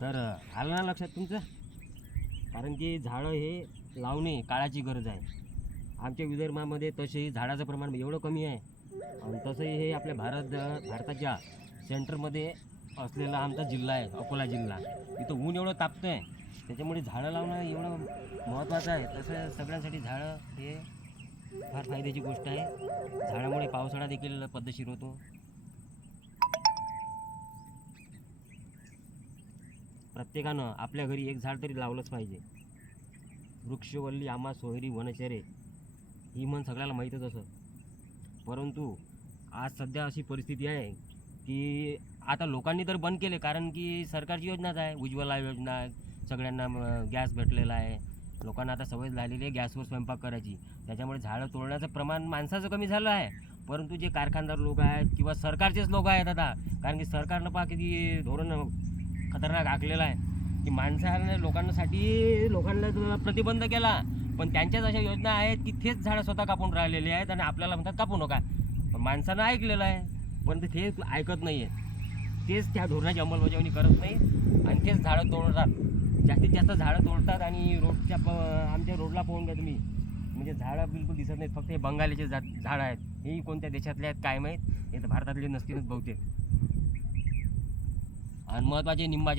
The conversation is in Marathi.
तर आलं ना लक्षात तुमचं? कारण की झाडं हे लावणे काळाची गरज आहे. आमच्या विदर्भामध्ये तसेही झाडाचं प्रमाण एवढं कमी आहे. आणि तसंही हे आपल्या भारताच्या सेंटरमध्ये असलेला आमचा जिल्हा आहे, अकोला जिल्हा. इथं ऊन एवढं तापतं आहे, त्याच्यामुळे झाडं लावणं एवढं महत्त्वाचं आहे. तसं सगळ्यांसाठी झाडं हे फार फायद्याची गोष्ट आहे. झाडामुळे पावसाळा देखील पद्धतशीर होतो. प्रत्येकानं आपल्या घरी एक झाड तरी लावलंच पाहिजे. वृक्षवल्ली आम्हा सोहरी वनचरे ही म्हण सगळ्याला माहीतच असं. परंतु आज सध्या अशी परिस्थिती आहे की आता लोकांनी तर बंद केले, कारण की सरकारची योजनाच आहे, उज्ज्वला योजना. सगळ्यांना गॅस भेटलेला आहे. लोकांना आता सवय झालेली आहे गॅसवर स्वयंपाक करायची. त्याच्यामुळे झाडं तोडण्याचं प्रमाण माणसाचं कमी झालं आहे. परंतु जे कारखानदार लोक आहेत किंवा सरकारचेच लोक आहेत आता, कारण की सरकारनं पहा किती धोरण खतरनाक आखलेलं आहे की माणसाने लोकांना प्रतिबंध केला. पण त्यांच्याच अशा योजना आहेत की तेच झाडं स्वतः कापून राहिलेले आहेत आणि आपल्याला म्हणतात कापू नका. पण माणसानं ऐकलेलं आहे, पण ते ऐकत नाही आहे. तेच त्या धोरणाची अंमलबजावणी करत नाही आणि तेच झाडं तोडतात. जास्तीत जास्त झाडं तोडतात. आणि आमच्या रोडला पाहून घ्या तुम्ही, म्हणजे झाडं बिलकुल दिसत नाहीत. फक्त हे बंगालीचे झाडं आहेत. हेही कोणत्या देशातले आहेत काय माहीत, हे तर भारतातले नसतीलच बहुतेक. आणि महत्त्वाचे निंबाचे